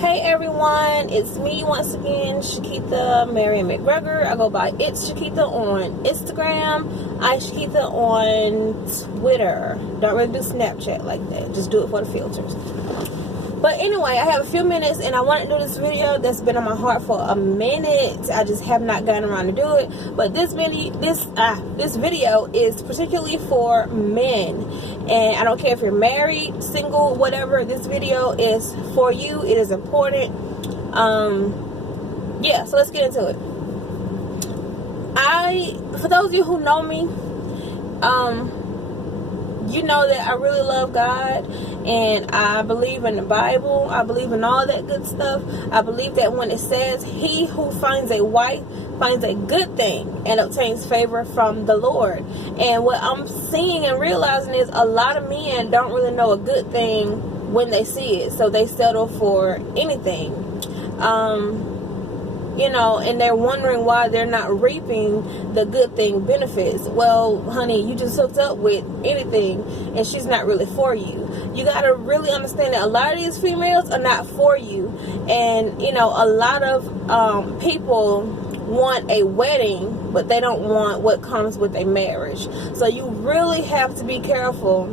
Hey everyone, it's me once again, Shakitha Marion McGregor. I go by It's Shakitha on Instagram. I Shakitha on Twitter. Don't really do Snapchat like that. Just do it for the filters. But anyway, I have a few minutes and I want to do this video that's been on my heart for a minute. I just have not gotten around to do it. But this video is particularly for men. And I don't care if you're married, single, whatever. This video is for you. It is important. Yeah, so let's get into it. For those of you who know me, you know that I really love God and I believe in the Bible. I believe in all that good stuff. I believe that when it says he who finds a wife finds a good thing and obtains favor from the Lord. And what I'm seeing and realizing is a lot of men don't really know a good thing when they see it. So they settle for anything. And they're wondering why they're not reaping the good thing benefits. Well, honey, you just hooked up with anything and she's not really for you. You got to really understand that a lot of these females are not for you. And, a lot of people want a wedding, but they don't want what comes with a marriage. So you really have to be careful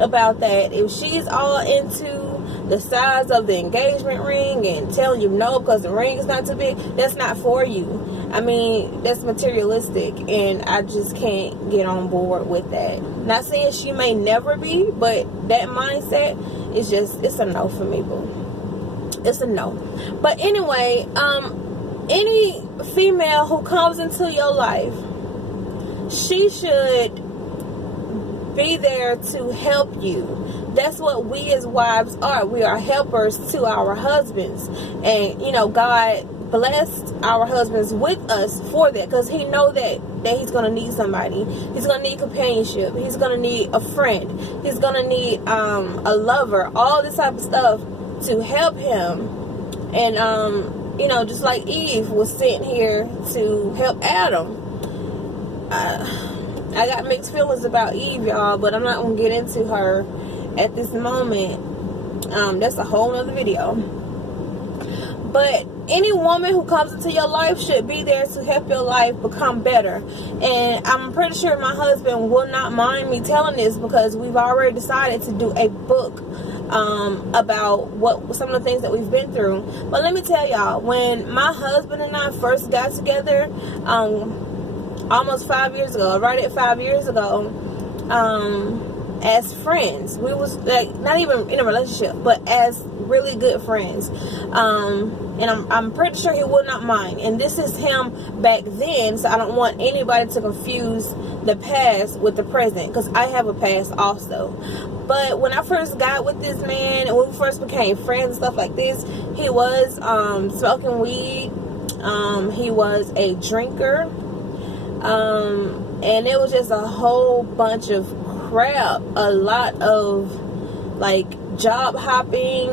about that. If she's all into the size of the engagement ring and telling you no because the ring is not too big, that's not for you. I mean, that's materialistic and I just can't get on board with that. Not saying she may never be, but that mindset is it's a no for me, boo. It's a no. But anyway, any female who comes into your life, she should be there to help you. That's what we as wives are. We are helpers to our husbands. And, God blessed our husbands with us for that because he know that he's going to need somebody. He's going to need companionship. He's going to need a friend. He's going to need a lover. All this type of stuff to help him. And, just like Eve was sent here to help Adam. I got mixed feelings about Eve, y'all, but I'm not going to get into her at this moment. That's a whole nother video. But any woman who comes into your life should be there to help your life become better. And I'm pretty sure my husband will not mind me telling this because we've already decided to do a book about some of the things that we've been through. But let me tell y'all, when my husband and I first got together, almost 5 years ago, right at 5 years ago, as friends, we was like not even in a relationship, but as really good friends. And I'm pretty sure he will not mind. And this is him back then, so I don't want anybody to confuse the past with the present, because I have a past also. But when I first got with this man and when we first became friends and stuff like this, he was smoking weed. He was a drinker. And it was just a whole bunch of crap. A lot of job hopping,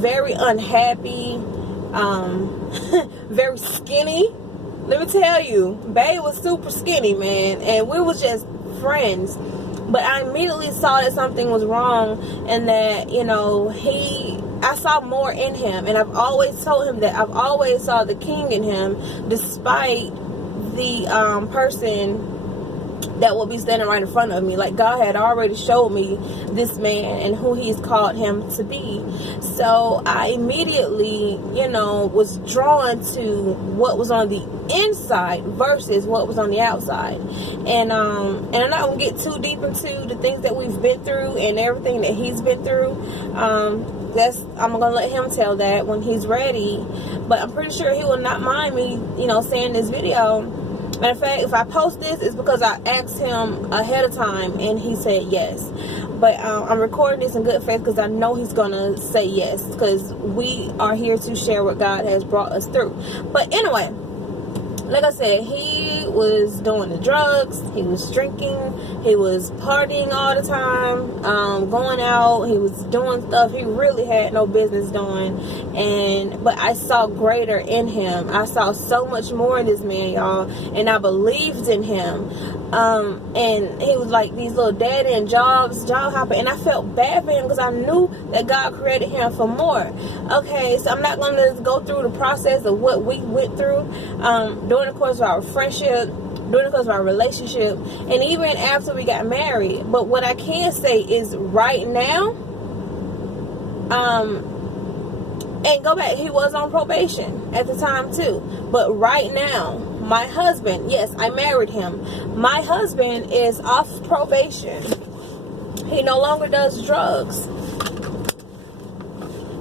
very unhappy, very skinny. Let me tell you, Bae was super skinny, man, and we was just friends. But I immediately saw that something was wrong and that, I saw more in him. And I've always told him that I've always saw the king in him, despite the person that will be standing right in front of me. Like, God had already showed me this man and who he's called him to be. So I immediately, was drawn to what was on the inside versus what was on the outside. And I'm not gonna get too deep into the things that we've been through and everything that he's been through. I'm gonna let him tell that when he's ready. But I'm pretty sure he will not mind me, saying this video. Matter of fact, if I post this, it's because I asked him ahead of time and he said yes. But I'm recording this in good faith because I know he's going to say yes, because we are here to share what God has brought us through. But anyway, like I said, he was doing the drugs, he was drinking, he was partying all the time, going out, he was doing stuff he really had no business doing. But I saw greater in him. I saw so much more in this man, y'all, and I believed in him. And he was like these little dead end job hopping, and I felt bad for him because I knew that God created him for more. Okay, so I'm not going to go through the process of what we went through during the course of our friendship, during the course of our relationship, and even after we got married. But what I can say is right now, and go back, he was on probation at the time too. But right now, my husband, yes, I married him. My husband is off probation. He no longer does drugs.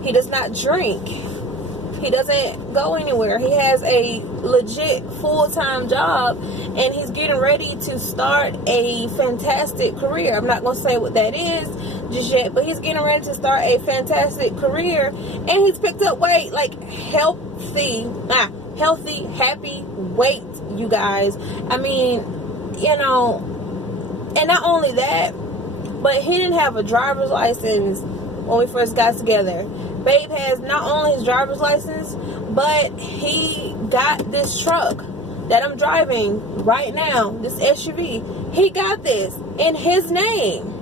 He does not drink. He doesn't go anywhere. He has a legit full-time job, and he's getting ready to start a fantastic career. I'm not going to say what that is just yet, but he's getting ready to start a fantastic career, and he's picked up weight, like healthy, happy weight, you guys. I mean, you know, and not only that, but he didn't have a driver's license when we first got together. Babe has not only his driver's license, but he got this truck that I'm driving right now, this SUV. He got this in his name.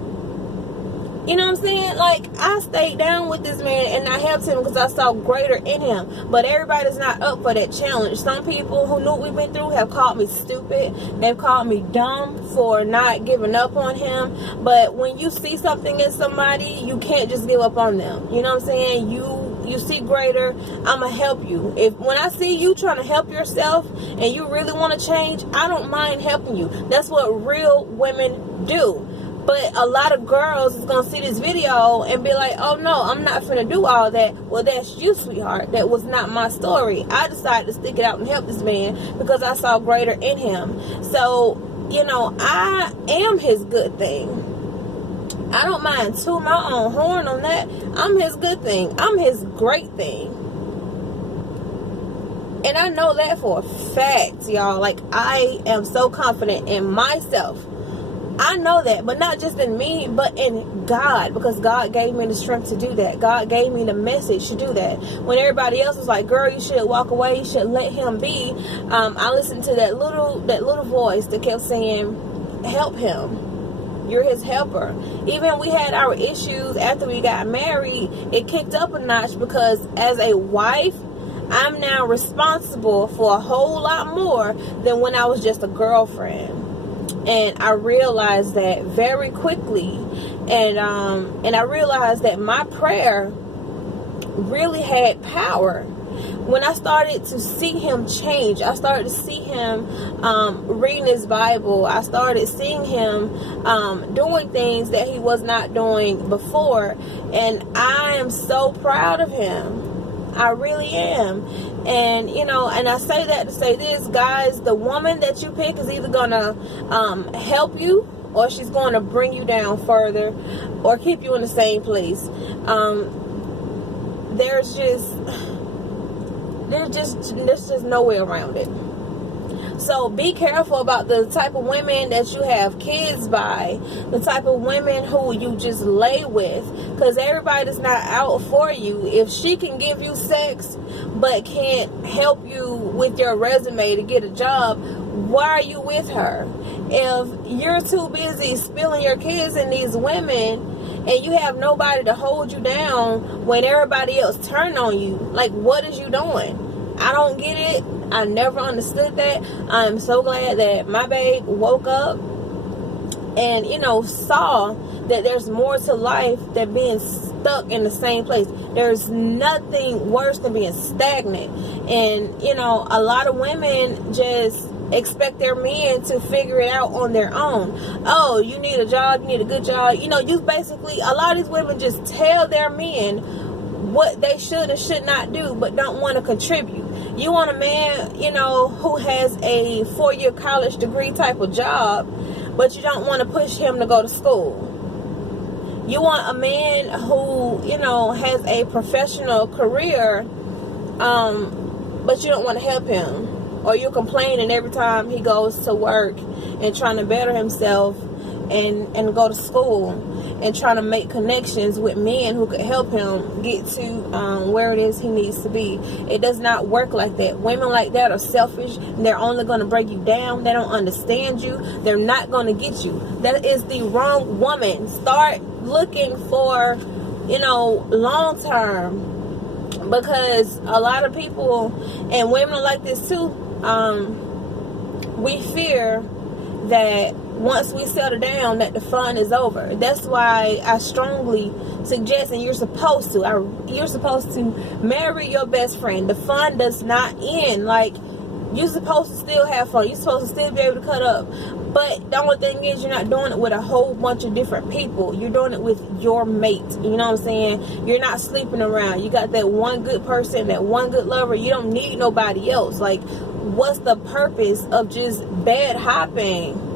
You know what I'm saying? Like, I stayed down with this man and I helped him because I saw greater in him. But everybody's not up for that challenge. Some people who knew what we've been through have called me stupid. They've called me dumb for not giving up on him. But when you see something in somebody, you can't just give up on them. You know what I'm saying? You see greater, I'm going to help you. When I see you trying to help yourself and you really want to change, I don't mind helping you. That's what real women do. But a lot of girls is going to see this video and be like, oh no, I'm not finna do all that. Well, that's you, sweetheart. That was not my story. I decided to stick it out and help this man because I saw greater in him. So, you know, I am his good thing. I don't mind tooting my own horn on that. I'm his good thing. I'm his great thing. And I know that for a fact, y'all. Like, I am so confident in myself. I know that, but not just in me, but in God, because God gave me the strength to do that. God gave me the message to do that. When everybody else was like, girl, you should walk away, you should let him be, I listened to that little voice that kept saying, help him. You're his helper. Even we had our issues after we got married, it kicked up a notch because as a wife, I'm now responsible for a whole lot more than when I was just a girlfriend. And I realized that very quickly, and I realized that my prayer really had power. When I started to see him change, I started to see him reading his Bible. I started seeing him doing things that he was not doing before, and I am so proud of him. I really am. And, you know, and I say that to say this, guys, the woman that you pick is either going to help you or she's going to bring you down further or keep you in the same place. There's just no way around it. So be careful about the type of women that you have kids by, the type of women who you just lay with, because everybody's not out for you. If she can give you sex but can't help you with your resume to get a job, why are you with her? If you're too busy spilling your kids in these women and you have nobody to hold you down when everybody else turn on you, like, what is you doing? I don't get it. I never understood that. I'm so glad that my babe woke up and, you know, saw that there's more to life than being stuck in the same place. There's nothing worse than being stagnant. And, you know, a lot of women just expect their men to figure it out on their own. Oh, you need a job, you need a good job. You know, you basically, a lot of these women just tell their men what they should and should not do, but don't want to contribute. You want a man, you know, who has a 4-year college degree type of job, but you don't want to push him to go to school. You want a man who, you know, has a professional career, but you don't want to help him. Or you're complaining every time he goes to work and trying to better himself. and go to school and trying to make connections with men who could help him get to where it is he needs to be. It does not work like that. Women like that are selfish. They're only going to break you down. They don't understand you. They're not going to get you. That is the wrong woman. Start looking for, long term. Because a lot of people, and women are like this too, we fear that once we settle down that the fun is over. That's why I strongly suggest, and you're supposed to marry your best friend. The fun does not end. Like, you're supposed to still have fun. You're supposed to still be able to cut up. But the only thing is, you're not doing it with a whole bunch of different people. You're doing it with your mate. You know what I'm saying? You're not sleeping around. You got that one good person, that one good lover. You don't need nobody else. Like, what's the purpose of just bed hopping?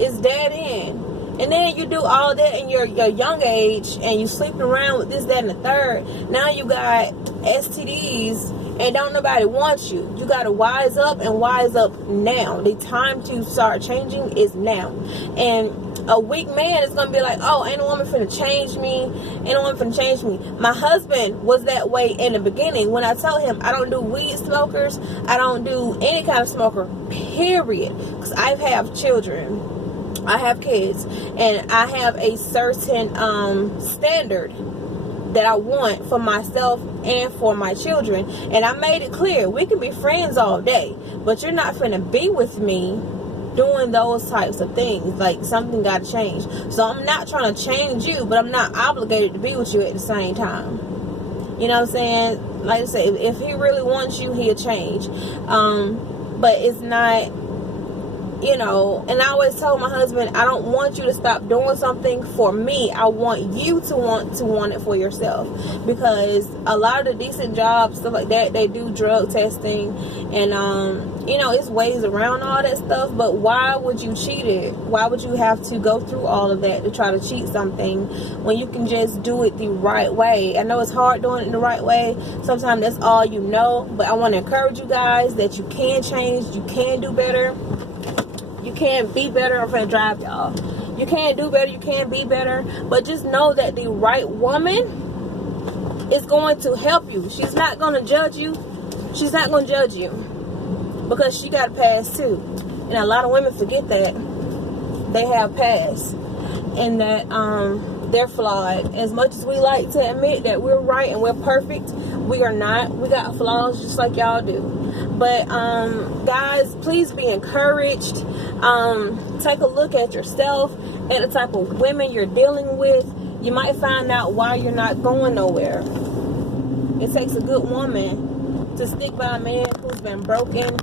It's dead end. And then you do all that in your young age, and you sleeping around with this, that, and the third. Now you got STDs, and don't nobody want you. You got to wise up, and wise up now. The time to start changing is now. And a weak man is going to be like, oh, ain't a woman finna change me. Ain't a woman finna change me. My husband was that way in the beginning. When I tell him I don't do weed smokers, I don't do any kind of smoker, period. Because I have children. I have kids, and I have a certain standard that I want for myself and for my children. And I made it clear, we can be friends all day, but you're not finna be with me doing those types of things. Like, something got to change. So I'm not trying to change you, but I'm not obligated to be with you at the same time. You know what I'm saying? Like I say, if he really wants you, he'll change. But it's not, and I always told my husband, I don't want you to stop doing something for me. I want you to want it for yourself. Because a lot of the decent jobs, stuff like that, they do drug testing, and it's ways around all that stuff. But why would you cheat it? Why would you have to go through all of that to try to cheat something when you can just do it the right way? I know it's hard doing it the right way. Sometimes that's all you know. But I want to encourage you guys that you can change. You can do better. You can be better. I'm finna drive y'all. You can do better. You can be better. But just know that the right woman is going to help you. She's not going to judge you. She's not going to judge you. Because she got a past too. And a lot of women forget that. They have past. And that they're flawed. As much as we like to admit that we're right and we're perfect, we are not. We got flaws just like y'all do. But guys, please be encouraged. Take a look at yourself, at the type of women you're dealing with. You might find out why you're not going nowhere. It takes a good woman to stick by a man who's been broken,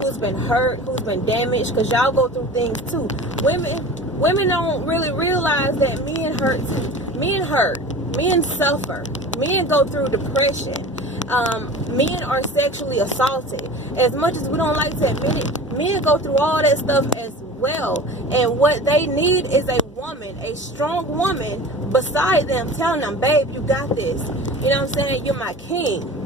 who's been hurt, who's been damaged, because y'all go through things too. Women don't really realize that men hurt too. Men hurt. Men suffer. Men go through depression. Men are sexually assaulted. As much as we don't like to admit it, men go through all that stuff as well. And what they need is a woman, a strong woman beside them, telling them, babe, you got this. You know what I'm saying? You're my king.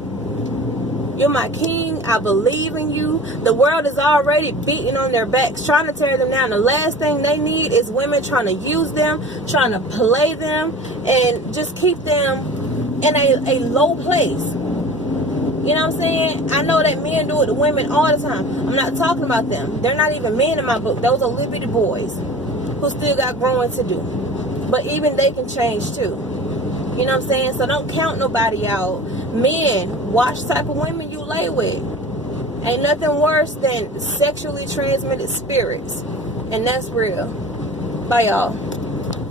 You're my king. I believe in you. The world is already beating on their backs, trying to tear them down. The last thing they need is women trying to use them, trying to play them, and just keep them in a low place. You know what I'm saying? I know that men do it to women all the time. I'm not talking about them. They're not even men in my book. Those are little bitty boys who still got growing to do. But even they can change too. You know what I'm saying? So don't count nobody out. Men, watch the type of women you lay with. Ain't nothing worse than sexually transmitted spirits. And that's real. Bye, y'all.